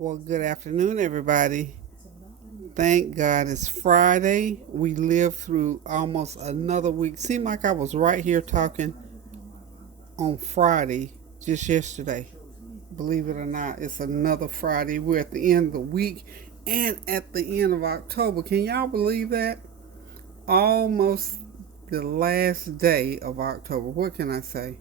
Well, good afternoon, everybody. Thank God it's Friday. We lived through almost another week. Seemed like I was right here talking on Friday just yesterday. Believe it or not, it's another Friday. We're at the end of the week and at the end of October. Can y'all believe that? Almost the last day of October. What can I say?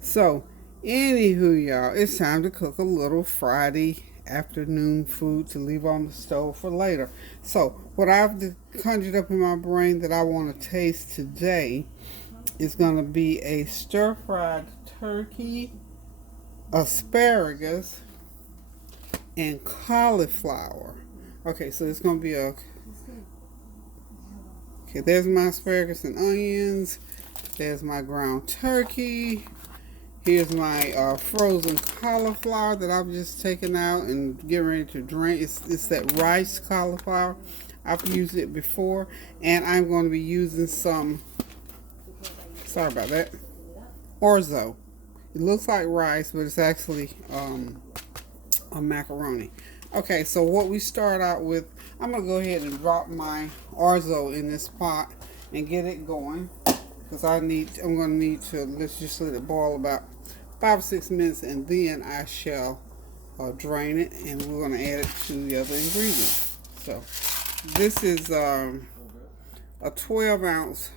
So, anywho, y'all, it's time to cook a little Friday afternoon food to leave on the stove for later. So, what I've conjured up in my brain that I want to taste today is going to be a stir-fried turkey, asparagus, and cauliflower. Okay, so it's going to be a... Okay, there's my asparagus and onions. There's my ground turkey. Here's my frozen cauliflower that I've just taken out and getting ready to drain. It's that rice cauliflower. I've used it before. And I'm going to be using some, sorry about that, Orzo. It looks like rice, but it's actually a macaroni. Okay, so what we start out with, I'm going to go ahead and drop my Orzo in this pot and get it going. Because I'm going to need to, let's just let it boil about 5 or 6 minutes, and then I shall drain it, and we're going to add it to the other ingredients. So this is a 12-ounce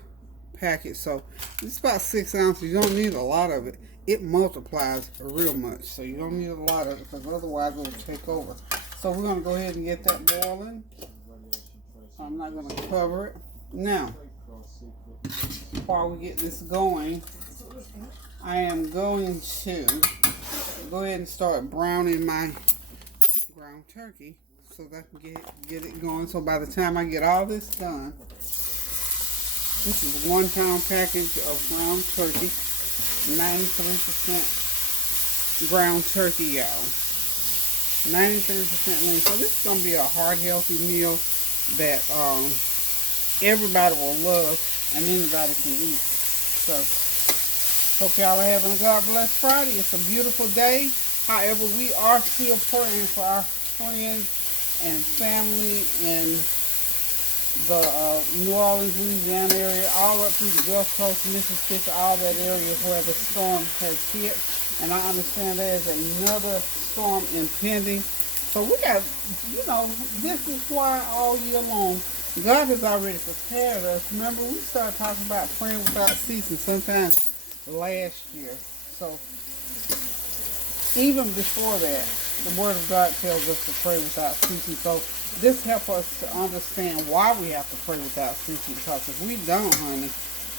packet, so it's about 6 ounces. You don't need a lot of it. It multiplies real much, so you don't need a lot of it, because otherwise it will take over. So we're going to go ahead and get that boiling. I'm not going to cover it. Now, while we get this going, I am going to go ahead and start browning my ground turkey so that I can get it going. So by the time I get all this done, this is a 1 pound package of ground turkey, 93% ground turkey, y'all. 93% lean. So this is going to be a heart healthy meal that everybody will love and anybody can eat. So, hope y'all are having a God bless Friday. It's a beautiful day. However, we are still praying for our friends and family in the New Orleans, Louisiana area, all up through the Gulf Coast, Mississippi, all that area where the storm has hit. And I understand there is another storm impending. So we got, this is why all year long, God has already prepared us. Remember, we started talking about praying without ceasing sometimes last year. So, even before that, the Word of God tells us to pray without ceasing. So, this helps us to understand why we have to pray without ceasing. Because if we don't, honey,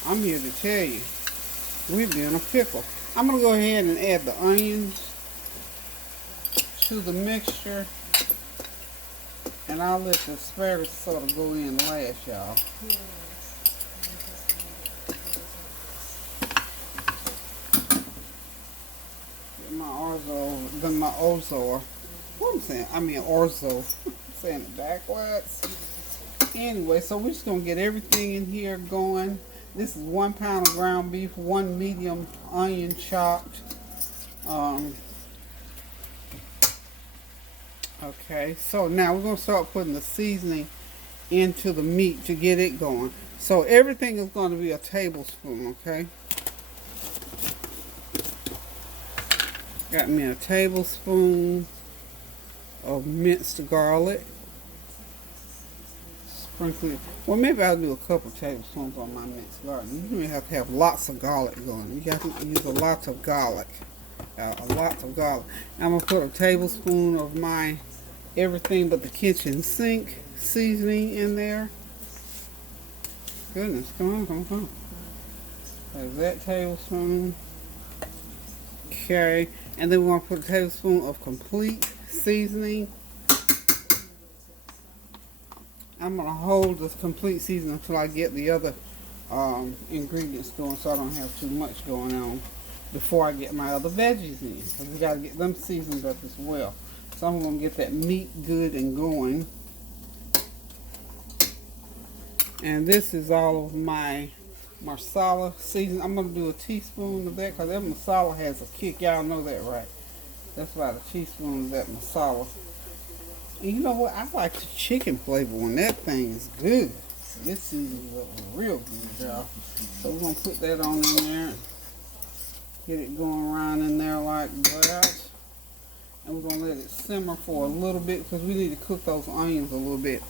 I'm here to tell you, we'll be in a pickle. I'm going to go ahead and add the onions to the mixture. And I'll let the asparagus sort of go in last, y'all. Get my Orzo, then my Orzo. What I'm saying? I mean Orzo. I'm saying it backwards. Anyway, so we're just going to get everything in here going. This is 1 pound of ground beef, 1 medium onion chopped. Okay, so now we're going to start putting the seasoning into the meat to get it going. So everything is going to be a tablespoon, okay? Got me a tablespoon of minced garlic. Sprinkle it. Well, maybe I'll do a couple tablespoons on my minced garlic. You may have to have lots of garlic going. You got to use a lot of garlic. A lot of garlic. I'm going to put a tablespoon of my everything but the kitchen sink seasoning in there. Goodness, come on. There's that tablespoon. Okay, and then we're going to put a tablespoon of complete seasoning. I'm going to hold this complete seasoning until I get the other ingredients going, so I don't have too much going on before I get my other veggies in, because we got to get them seasoned up as well. So I'm going to get that meat good and going. And this is all of my masala seasoning. I'm going to do a teaspoon of that, because that masala has a kick. Y'all know that, right? That's about a teaspoon of that masala. And you know what? I like the chicken flavor when that thing is good. This seasons up real good, y'all. So we're gonna put that on in there and get it going around in there like that. And we're gonna let it simmer for a little bit because we need to cook those onions a little bit.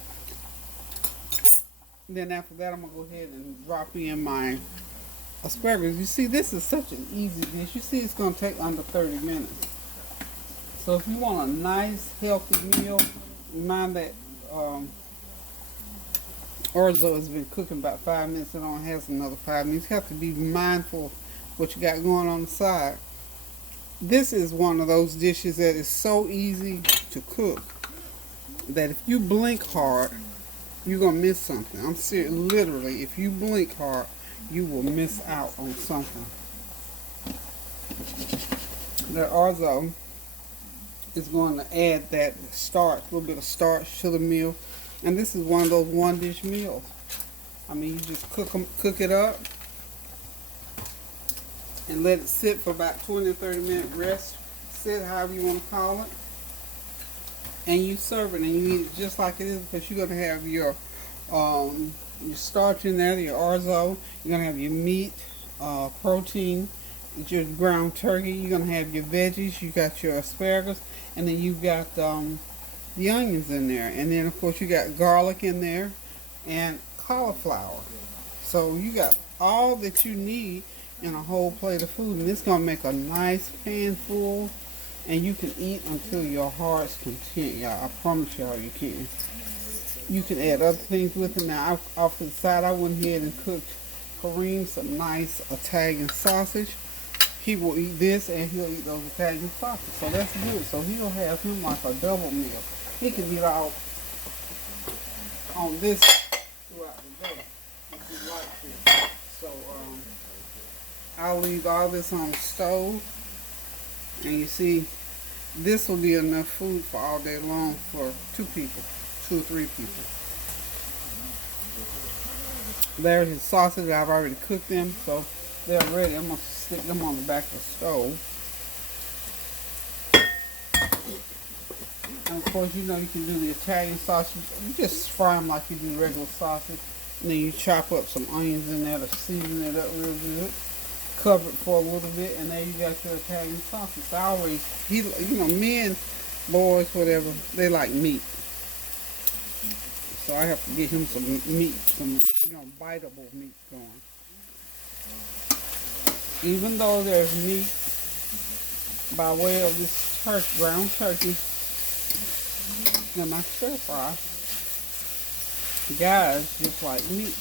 Then after that, I'm gonna go ahead and drop in my asparagus. You see, this is such an easy dish. You see, it's gonna take under 30 minutes. So if you want a nice, healthy meal, mind that Orzo has been cooking about 5 minutes and only has another 5 minutes. You have to be mindful of what you got going on the side. This is one of those dishes that is so easy to cook that if you blink hard, you're going to miss something. I'm serious. Literally, if you blink hard, you will miss out on something. The Orzo is going to add that starch, a little bit of starch to the meal. And this is one of those one dish meals. I mean, you just cook it up and let it sit for about 20 or 30 minute rest. Sit, however you want to call it. And you serve it and you eat it just like it is, because you're going to have your starch in there, your Orzo. You're going to have your meat, protein, your ground turkey. You're going to have your veggies. You got your asparagus. And then you've got the onions in there, and then of course you got garlic in there and cauliflower. So you got all that you need in a whole plate of food, and it's gonna make a nice pan full, and you can eat until your heart's content, y'all. I promise y'all you can. You can add other things with it. Now off to the side, I went ahead and cooked Kareem some nice Italian sausage. He will eat this and he'll eat those Italian sausages. So that's good. So he'll have him like a double meal. He can eat out on this throughout the day if he likes it. So I'll leave all this on the stove. And you see, this will be enough food for all day long for 2 people, 2 or 3 people. There's his sausage. I've already cooked them, so they're ready. I'm going to stick them on the back of the stove. And of course, you know you can do the Italian sausage. You just fry them like you do regular sausage. And then you chop up some onions in there to season it up real good. Cover it for a little bit, and there you got your Italian sausage. I always, men, boys, whatever, they like meat. So I have to get him some meat, some, biteable meat going. Even though there's meat by way of this ground turkey in my stir fry, guys just like meat.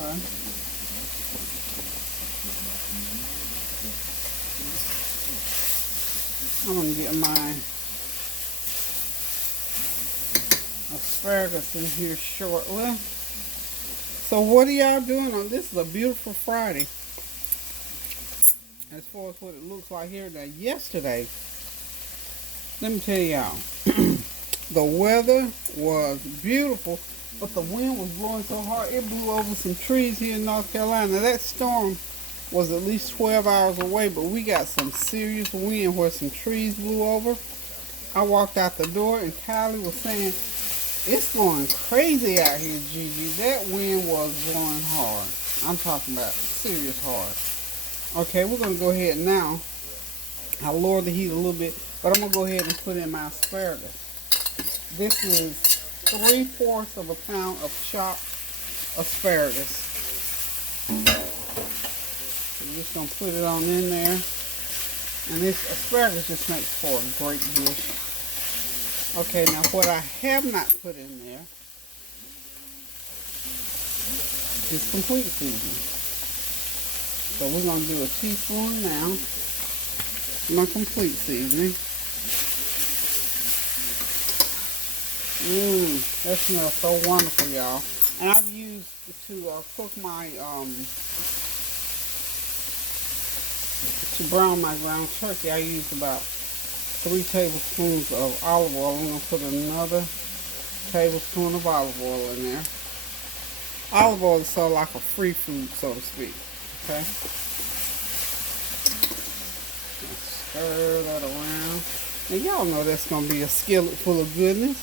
Okay. I'm going to get my asparagus in here shortly. So what are y'all doing on this? Is a beautiful Friday. As far as what it looks like here. Now yesterday, let me tell y'all, the weather was beautiful, but the wind was blowing so hard it blew over some trees here in North Carolina. Now that storm was at least 12 hours away, but we got some serious wind where some trees blew over. I walked out the door and Kylie was saying, "It's going crazy out here, Gigi." That wind was blowing hard. I'm talking about serious hard. Okay, we're going to go ahead now. I'll lower the heat a little bit, but I'm going to go ahead and put in my asparagus. This is 3/4 of a pound of chopped asparagus. So we're just going to put it on in there. And this asparagus just makes for a great dish. Okay, now what I have not put in there is complete seasoning. So we're going to do a teaspoon now. My complete seasoning. That smells so wonderful, y'all. And I've used to cook my, to brown my ground turkey, I used about 3 tablespoons of olive oil. I'm going to put another tablespoon of olive oil in there. Olive oil is sort of like a free food, so to speak. Okay? Stir that around. Now y'all know that's going to be a skillet full of goodness.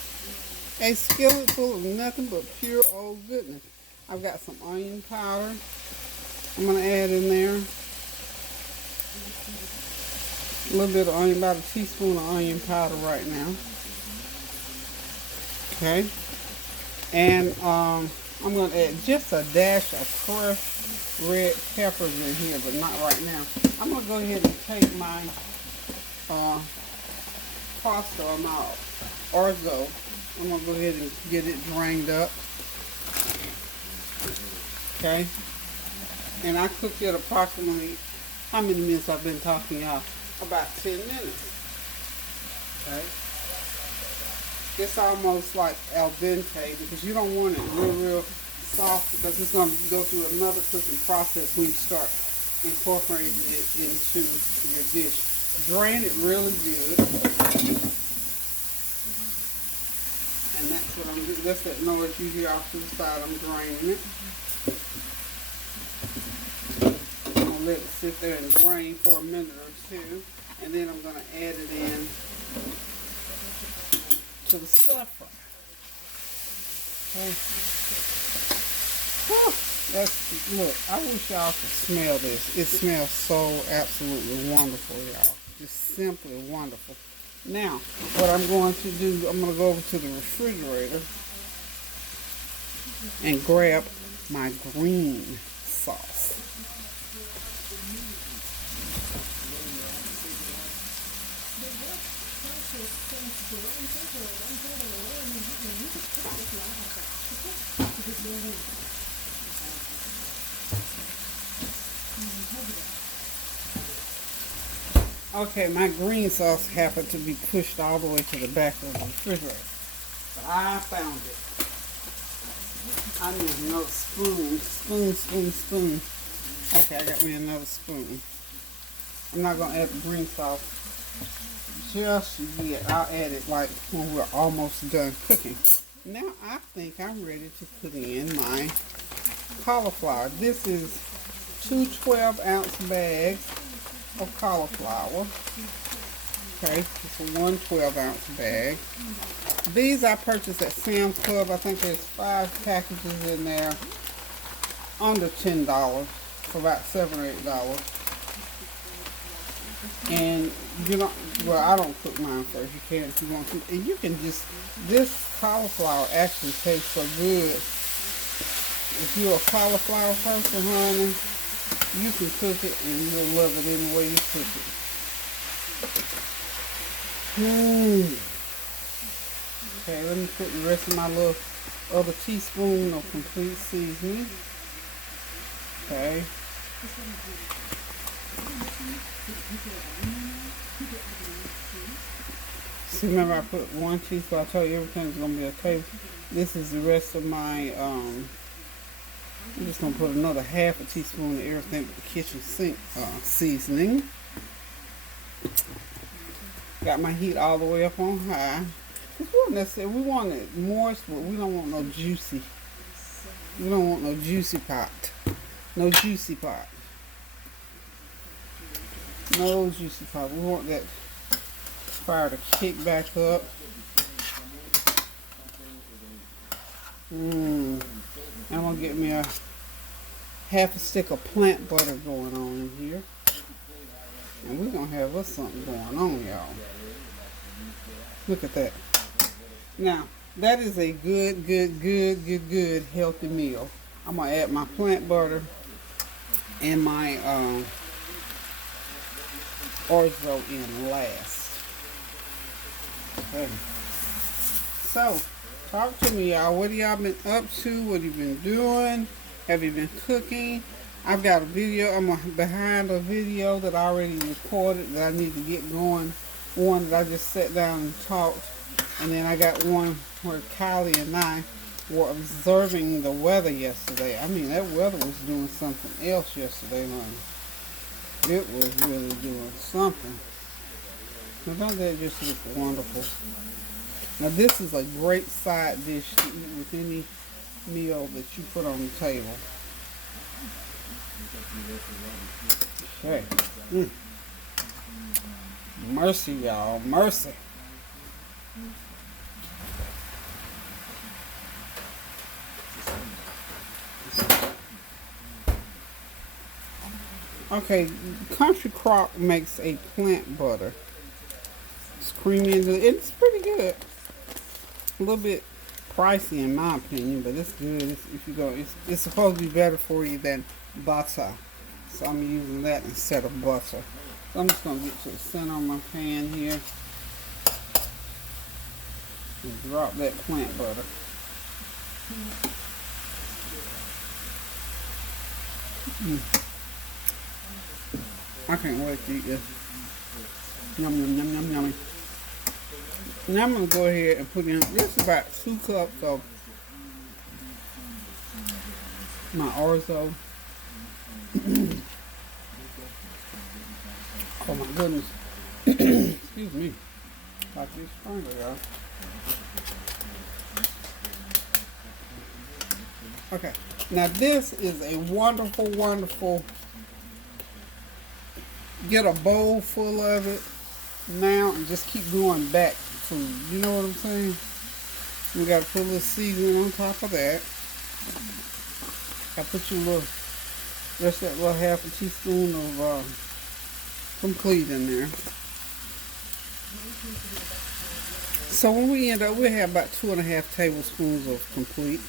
A skillet full of nothing but pure old goodness. I've got some onion powder I'm going to add in there. A little bit of onion, about a teaspoon of onion powder right now. Okay. And I'm going to add just a dash of crushed red peppers in here, but not right now. I'm going to go ahead and take my pasta or my Orzo. I'm going to go ahead and get it drained up. Okay. And I cooked it approximately, how many minutes I've been talking, y'all? About 10 minutes. Okay. It's almost like al dente because you don't want it real soft because it's going to go through another cooking process when you start incorporating it into your dish. Drain it really good. And that's what I'm doing. That's that noise you hear off to the side. I'm draining it. I'm going to let it sit there and drain for a minute or two. And then I'm going to add it in to the stir fry. Okay. Whew. Look, I wish y'all could smell this. It smells so absolutely wonderful, y'all. Just simply wonderful. Now, what I'm going to do, I'm going to go over to the refrigerator and grab my green sauce. Okay, my green sauce happened to be pushed all the way to the back of the refrigerator. But I found it. I need another spoon. Spoon. Okay, I got me another spoon. I'm not going to add the green sauce just yet. I'll add it like when we're almost done cooking. Now I think I'm ready to put in my cauliflower. This is 2 12-ounce bags of cauliflower. Okay, it's a 1 12-ounce bag. These I purchased at Sam's Club. I think there's 5 packages in there under $10 for about $7 or $8. And you don't, well, I don't cook mine first. You can if you want to. And you can just, this cauliflower actually tastes so good. If you're a cauliflower person, honey, you can cook it and you'll love it any way you cook it. Okay, let me put the rest of my little other teaspoon of complete seasoning. Okay. See, remember I put 1 teaspoon. I told you everything's going to be okay. This is the rest of my, I'm just going to put another half a teaspoon of everything but the kitchen sink seasoning. Got my heat all the way up on high. We want it moist, but we don't want no juicy. We don't want no juicy pot. No juicy pot. No juicy pot. We want that fire to kick back up. I'm going to get me a half a stick of plant butter going on in here. And we're going to have us something going on, y'all. Look at that. Now, that is a good healthy meal. I'm going to add my plant butter and my Orzo in last. Okay. So, talk to me, y'all. What have y'all been up to? What have you been doing? Have you been cooking? I've got a video. I'm behind a video that I already recorded that I need to get going. One that I just sat down and talked. And then I got one where Kylie and I were observing the weather yesterday. I mean, that weather was doing something else yesterday, honey. It was really doing something. Now, don't that just look wonderful? Now, this is a great side dish to eat with any meal that you put on the table. Okay. Mercy, y'all. Mercy. Okay, Country Crock makes a plant butter. It's creamy and it's pretty good. A little bit pricey in my opinion, but it's good. It's supposed to be better for you than butter. So I'm using that instead of butter. So I'm just gonna get to the center of my pan here and drop that plant butter. I can't wait to eat this. Yum, yum, yum, yum, yummy. Now I'm going to go ahead and put in just about 2 cups of my Orzo. Oh my goodness. Excuse me. Like this stronger, y'all. Okay. Now this is a wonderful, wonderful. Get a bowl full of it now and just keep going back food. You know what I'm saying? We got to put a little seasoning on top of that. I put you a little, just that little half a teaspoon of complete in there. So when we end up, we have about 2.5 tablespoons of complete.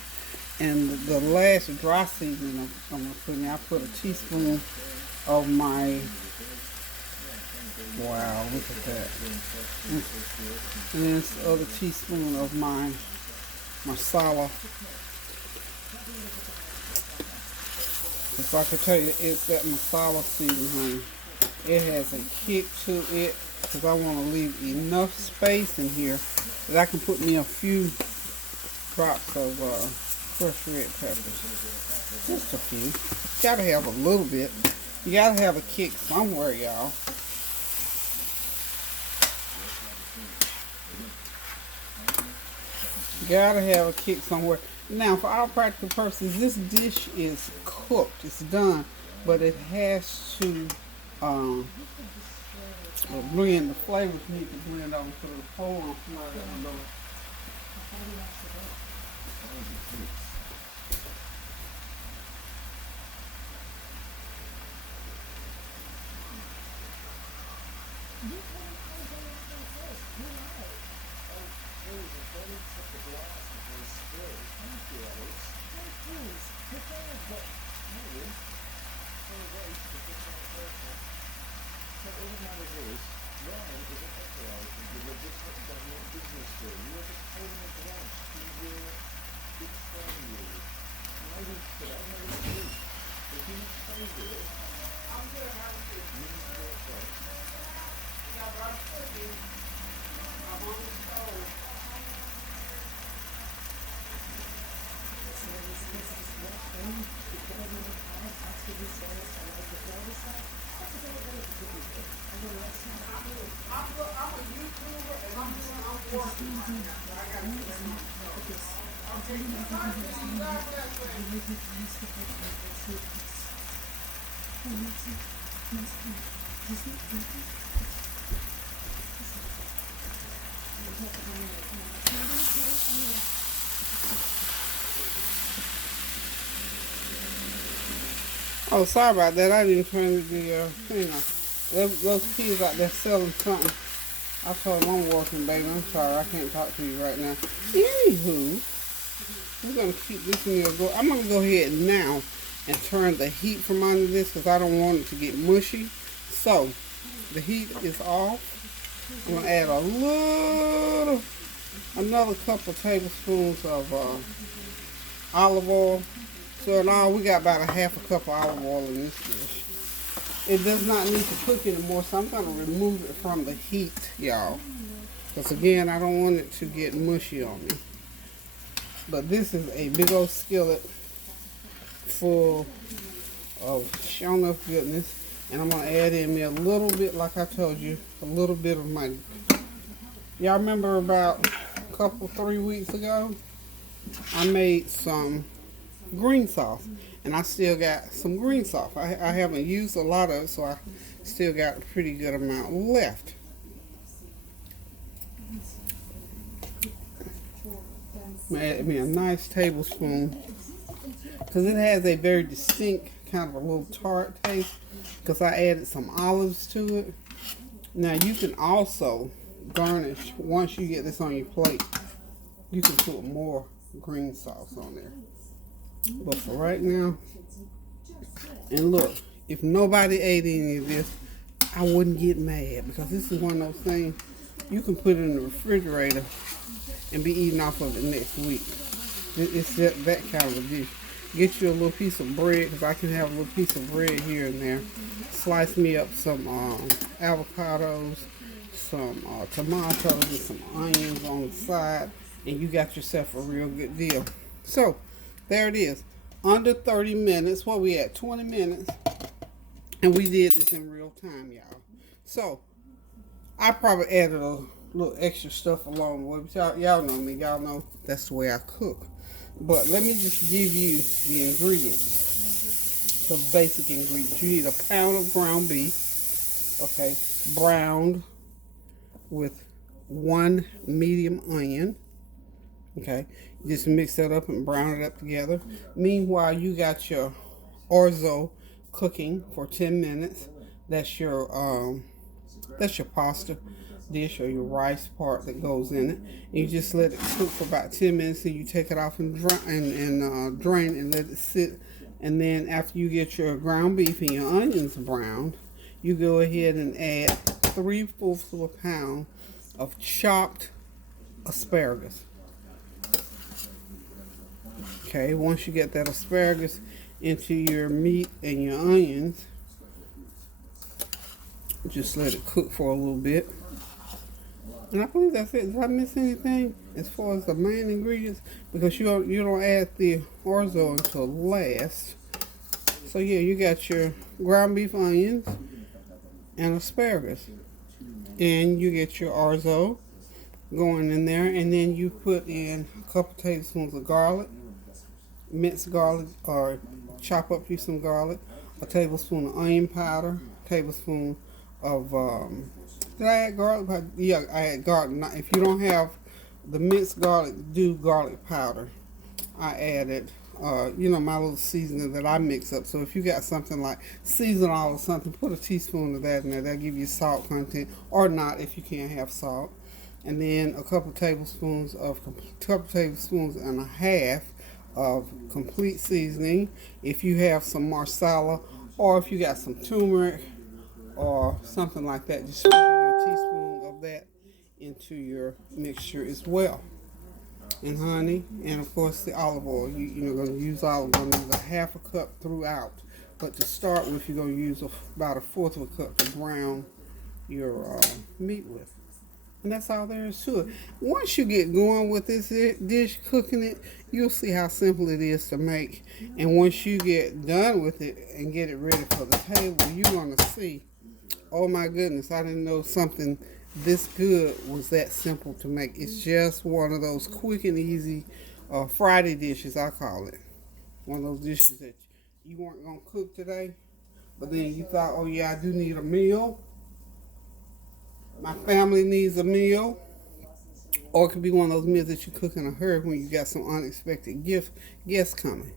And the last dry seasoning I'm going to put in, I put a teaspoon of my, wow, look at that. And then this other teaspoon of my masala. If I could tell you, it's that masala seasoning, honey. It has a kick to it because I want to leave enough space in here that I can put me a few drops of crushed red peppers. Just a few. Gotta have a little bit. You gotta have a kick somewhere, y'all. Gotta have a kick somewhere. Now, for all practical purposes, this dish is cooked. It's done, but it has to blend. The flavors need to blend on to the whole. Oh, sorry about that. I didn't turn the thing on. Those kids out there selling something. I told them I'm working, baby. I'm sorry. I can't talk to you right now. Anywho, we're going to keep this in your go. I'm going to go ahead now and turn the heat from under this because I don't want it to get mushy. So, the heat is off. I'm going to add another couple tablespoons of olive oil. So in all, we got about a half a cup of olive oil in this dish. It does not need to cook anymore, so I'm going to remove it from the heat, y'all. Because again, I don't want it to get mushy on me. But this is a big old skillet full of shown up goodness. And I'm going to add in me a little bit, like I told you, a little bit of my... Y'all remember about a couple, 3 weeks ago, I made some green sauce, and I still got some green sauce. I haven't used a lot of it, so I still got a pretty good amount left. Add me a nice tablespoon because it has a very distinct kind of a little tart taste because I added some olives to it. Now you can also garnish once you get this on your plate. You can put more green sauce on there. But for right now, and look, if nobody ate any of this, I wouldn't get mad because this is one of those things you can put in the refrigerator and be eating off of it next week. It's that kind of a dish. Get you a little piece of bread because I can have a little piece of bread here and there. Slice me up some avocados, some tomatoes, and some onions on the side, and you got yourself a real good deal. So, there it is. Under 30 minutes. What we at? 20 minutes. And we did this in real time, y'all. So, I probably added a little extra stuff along the way. But y'all know me. Y'all know that's the way I cook. But let me just give you the ingredients. The basic ingredients. You need a pound of ground beef. Okay. Browned with 1 medium onion. Okay, just mix that up and brown it up together. Meanwhile, you got your orzo cooking for 10 minutes. That's your pasta dish or your rice part that goes in it. And you just let it cook for about 10 minutes, and you take it off and drain and let it sit. And then after you get your ground beef and your onions browned, you go ahead and add 3/4 of a pound of chopped asparagus. Okay, once you get that asparagus into your meat and your onions, just let it cook for a little bit. And I believe that's it. Did I miss anything as far as the main ingredients? Because you don't add the orzo until last. So yeah, you got your ground beef, onions, and asparagus. And you get your orzo going in there, and then you put in a couple tablespoons of garlic. Minced garlic, or chop up you some garlic, a tablespoon of onion powder, tablespoon of did I add garlic? Yeah, I add garlic. If you don't have the minced garlic, do garlic powder. I added my little seasoning that I mix up. So if you got something like seasonal or something, put a teaspoon of that in there. That'll give you salt content, or not if you can't have salt. And then a couple tablespoons and a half of complete seasoning. If you have some marsala, or if you got some turmeric or something like that, just give you a teaspoon of that into your mixture as well. And honey, and of course the olive oil. You're going to use olive oil. You're going to use a half a cup throughout. But to start with, you're going to use about 1/4 of a cup to brown your meat with. And that's all there is to it. Once you get going with this dish, cooking it, you'll see how simple it is to make. And once you get done with it and get it ready for the table, you're going to see, oh my goodness, I didn't know something this good was that simple to make. It's just one of those quick and easy Friday dishes, I call it. One of those dishes that you weren't going to cook today, but then you thought, oh yeah, I do need a meal. My family needs a meal. Or it could be one of those meals that you cook in a hurry when you got some unexpected guests coming.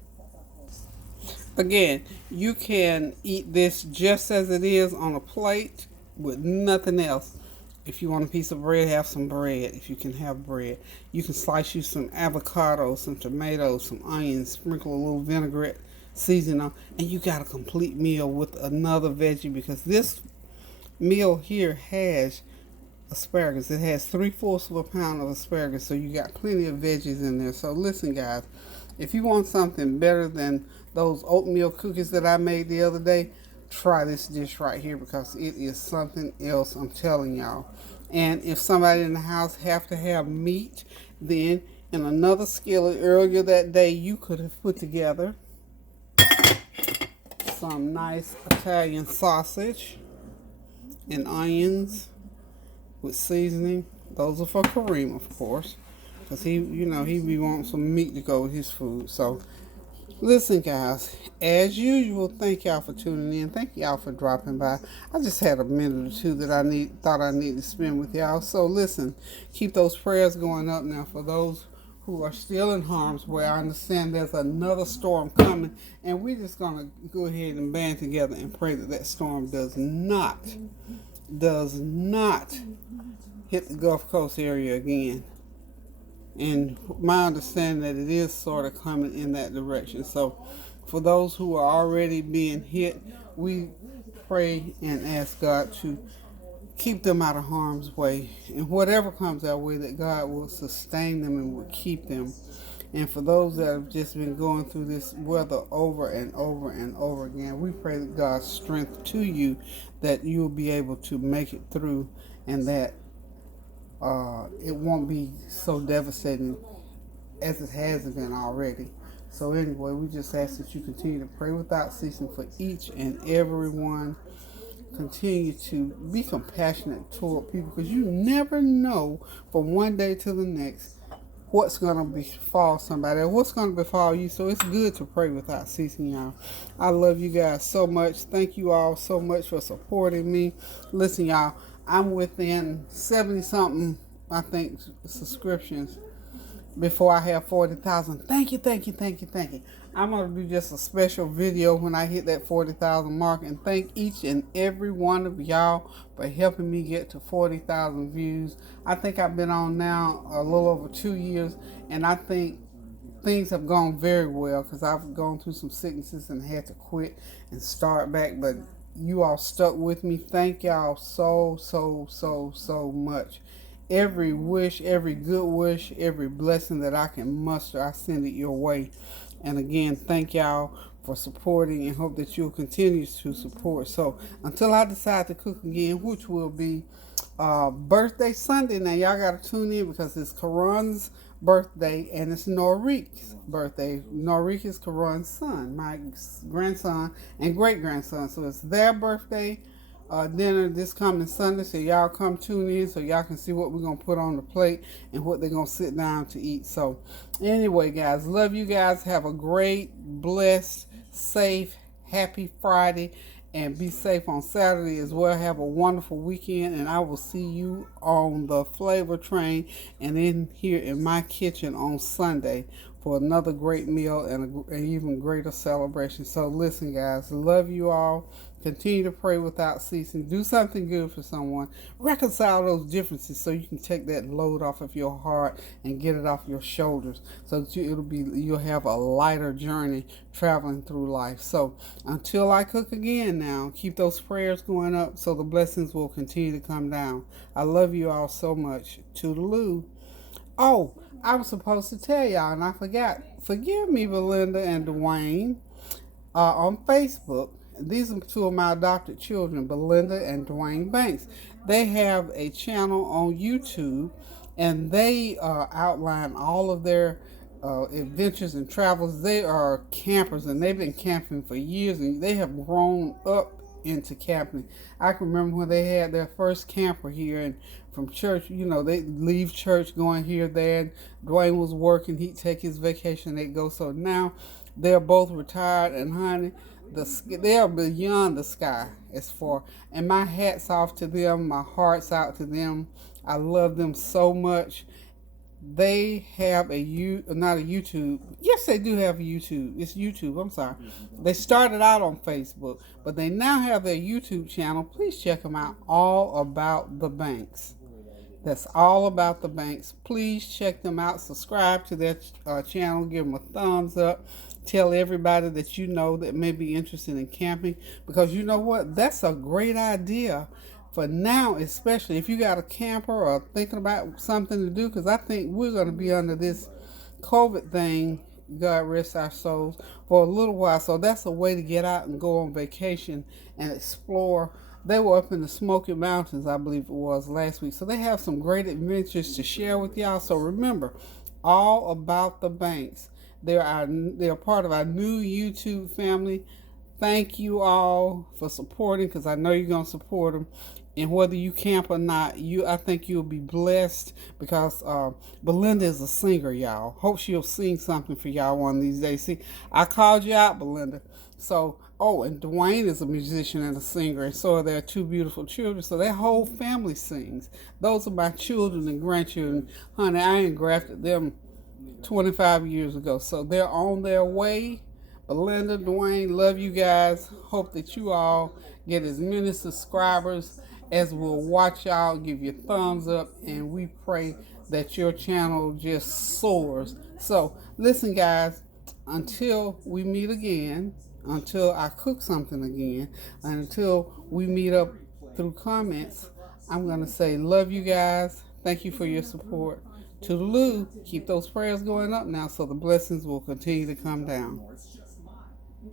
Again, you can eat this just as it is on a plate with nothing else. If you want a piece of bread, have some bread. If you can have bread, you can slice you some avocados, some tomatoes, some onions, sprinkle a little vinaigrette, season on, and you got a complete meal with another veggie, because this meal here has asparagus. It has 3/4 of a pound of asparagus, so you got plenty of veggies in there. So listen, guys, if you want something better than those oatmeal cookies that I made the other day, try this dish right here, because it is something else, I'm telling y'all. And if somebody in the house have to have meat, then in another skillet earlier that day, you could have put together some nice Italian sausage and onions with seasoning. Those are for Kareem, of course, because he be wanting some meat to go with his food. So Listen, guys, as usual, thank y'all for tuning in. Thank y'all for dropping by. I just had a minute or two that thought I needed to spend with y'all. So listen, keep those prayers going up now for those who are still in harm's way. I understand there's another storm coming, and we're just gonna go ahead and band together and pray that that storm does not hit the Gulf Coast area again. And my understanding that it is sort of coming in that direction. So for those who are already being hit, we pray and ask God to keep them out of harm's way. And whatever comes our way, that God will sustain them and will keep them. And for those that have just been going through this weather over and over and over again, we pray that God's strength to you, that you'll be able to make it through, and that it won't be so devastating as it has been already. So anyway, we just ask that you continue to pray without ceasing for each and every one. Continue to be compassionate toward people, because you never know from one day to the next what's going to befall somebody or what's going to befall you. So it's good to pray without ceasing, y'all. I love you guys so much. Thank you all so much for supporting me. Listen, y'all, I'm within 70 something, I think, subscriptions before I have 40,000. Thank you, thank you, thank you, thank you. I'm going to do just a special video when I hit that 40,000 mark, and thank each and every one of y'all for helping me get to 40,000 views. I think I've been on now a little over 2 years, and I think things have gone very well, because I've gone through some sicknesses and had to quit and start back, but you all stuck with me. Thank y'all so much. Every wish, every good wish, every blessing that I can muster, I send it your way. And again, thank y'all for supporting, and hope that you'll continue to support. So until I decide to cook again, which will be birthday Sunday. Now y'all got to tune in, because it's Karan's birthday and it's Norik's birthday. Norik is Karan's son, my grandson and great grandson. So it's their birthday dinner this coming Sunday. So y'all come tune in so y'all can see what we're going to put on the plate and what they're going to sit down to eat. So anyway, guys, love you guys. Have a great, blessed, safe, happy Friday. And be safe on Saturday as well. Have a wonderful weekend, and I will see you on the flavor train and in here in my kitchen on Sunday for another great meal and an even greater celebration. So listen, guys, love you all. Continue to pray without ceasing. Do something good for someone. Reconcile those differences so you can take that load off of your heart and get it off your shoulders, so that you'll have a lighter journey traveling through life. So until I cook again now, keep those prayers going up so the blessings will continue to come down. I love you all so much. Toodaloo. Oh, I was supposed to tell y'all and I forgot. Forgive me, Belinda and Dwayne. On Facebook, these are two of my adopted children, Belinda and Dwayne Banks. They have a channel on YouTube, and they outline all of their adventures and travels. They are campers, and they've been camping for years, and they have grown up into camping. I can remember when they had their first camper here, and from church, they leave church going here, there, and Dwayne was working, he'd take his vacation, they'd go. So now they're both retired, and honey, they are beyond the sky as far. And my hat's off to them, my heart's out to them. I love them so much. They have not a YouTube. Yes, they do have a YouTube. It's YouTube. I'm sorry. They started out on Facebook, but they now have their YouTube channel. Please check them out. All About the Banks. That's All About the Banks. Please check them out. Subscribe to their channel. Give them a thumbs up. Tell everybody that you know that may be interested in camping, because you know what? That's a great idea for now, especially if you got a camper or thinking about something to do, because I think we're going to be under this COVID thing, God rest our souls, for a little while. So that's a way to get out and go on vacation and explore. They were up in the Smoky Mountains, I believe it was, last week. So they have some great adventures to share with y'all. So remember, All About the Banks. They're part of our new YouTube family. Thank you all for supporting, because I know you're going to support them. And whether you camp or not, I think you'll be blessed because Belinda is a singer, y'all. Hope she'll sing something for y'all one of these days. See, I called you out, Belinda. So, oh, and Dwayne is a musician and a singer, and so are their two beautiful children. So their whole family sings. Those are my children and grandchildren. Honey, I engrafted them 25 years ago. So they're on their way. Belinda, Dwayne, love you guys. Hope that you all get as many subscribers as will watch y'all, give you thumbs up, and we pray that your channel just soars. So, listen, guys, until we meet again, until I cook something again, until we meet up through comments, I'm going to say, love you guys. Thank you for your support. Toodaloo. Keep those prayers going up now so the blessings will continue to come down.